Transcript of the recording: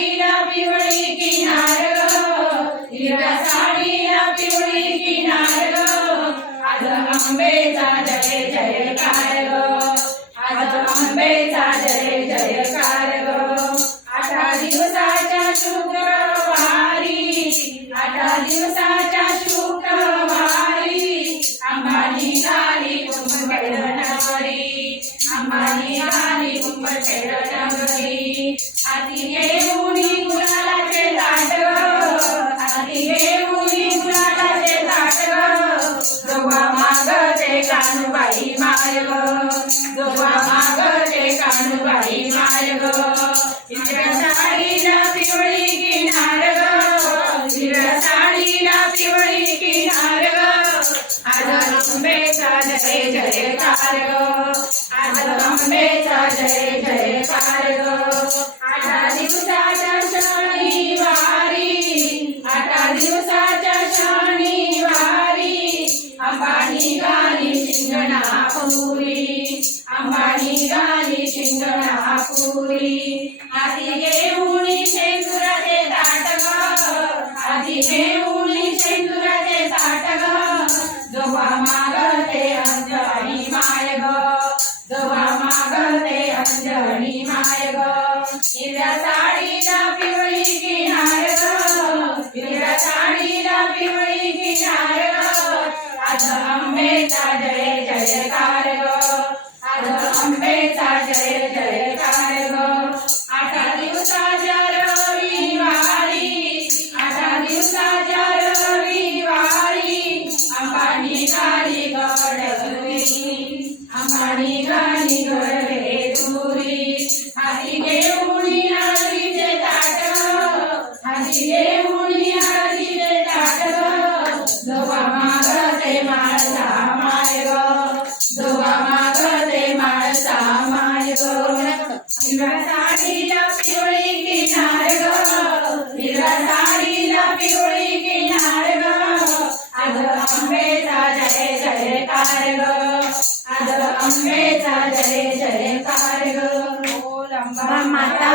साडीला पिवळी किनार ग, हिरव्या साडीला पिवळी किनार ग, आज अंबेचा जय जयकार ग, आज अंबेचा जय जयकार ग. 8 दिवसाच्या शुक्रवारी, 8 दिवसाच्या शुक्रवारी, अंबा निघाली कुंभ खेळणारी, अंबा निघाली कुंभ खेळणारी. हाती घेऊन गुलालाचे ताट ग, हाती घेऊन गुलालाचे ताट ग, जोगा मागते कानूबाई माय ग, जोगा मागते कानूबाई माय ग. हिरव्या साडीला पिवळी किनार ग, हिरव्या साडीला पिवळी किनार ग, आज अंबेचा जय जयकार ग, आज अंबेचा जय जयकार ग. 8 दिवसाच्या शनिवारी, 8 दिवसाच्या शनिवारी, अंबा निघाली शिंगणापुरी, अंबा निघाली शिंगणापुरी. हाती घेऊन शेंदुराचे ताट ग, हाती घेऊन शेंदुराचे ताट ग, जोगा मागते अंजनी माय ग, जोगा मागते अंजनी माय ग. हिरव्या साडीला पिवळी किनार ग, हिरव्या साडीला पिवळी किनार ग, आज अंबेचा जय जयकार ग, आज अंबेचा जय जयकार ग. 8 दिवसाच्या रविवारी, 8 दिवसाच्या रविवारी, अंबा निघाली गडगडी, अंबा निघाली गडगेजुरी. हाती घेऊन हळदीचे ताट ग, हाती घेऊन हळदीचे ताट ग, जोगा मागते माळसा माय ग, जोगा मागते माळसा माय ग. हिरव्या साडीला पिवळी किनार ग, हिरव्या साडीला पिवळी किनार ग, आज अंबेचा जय जयकार ग, आज अंबेचा जय जयकार ग. बोल अंबा माता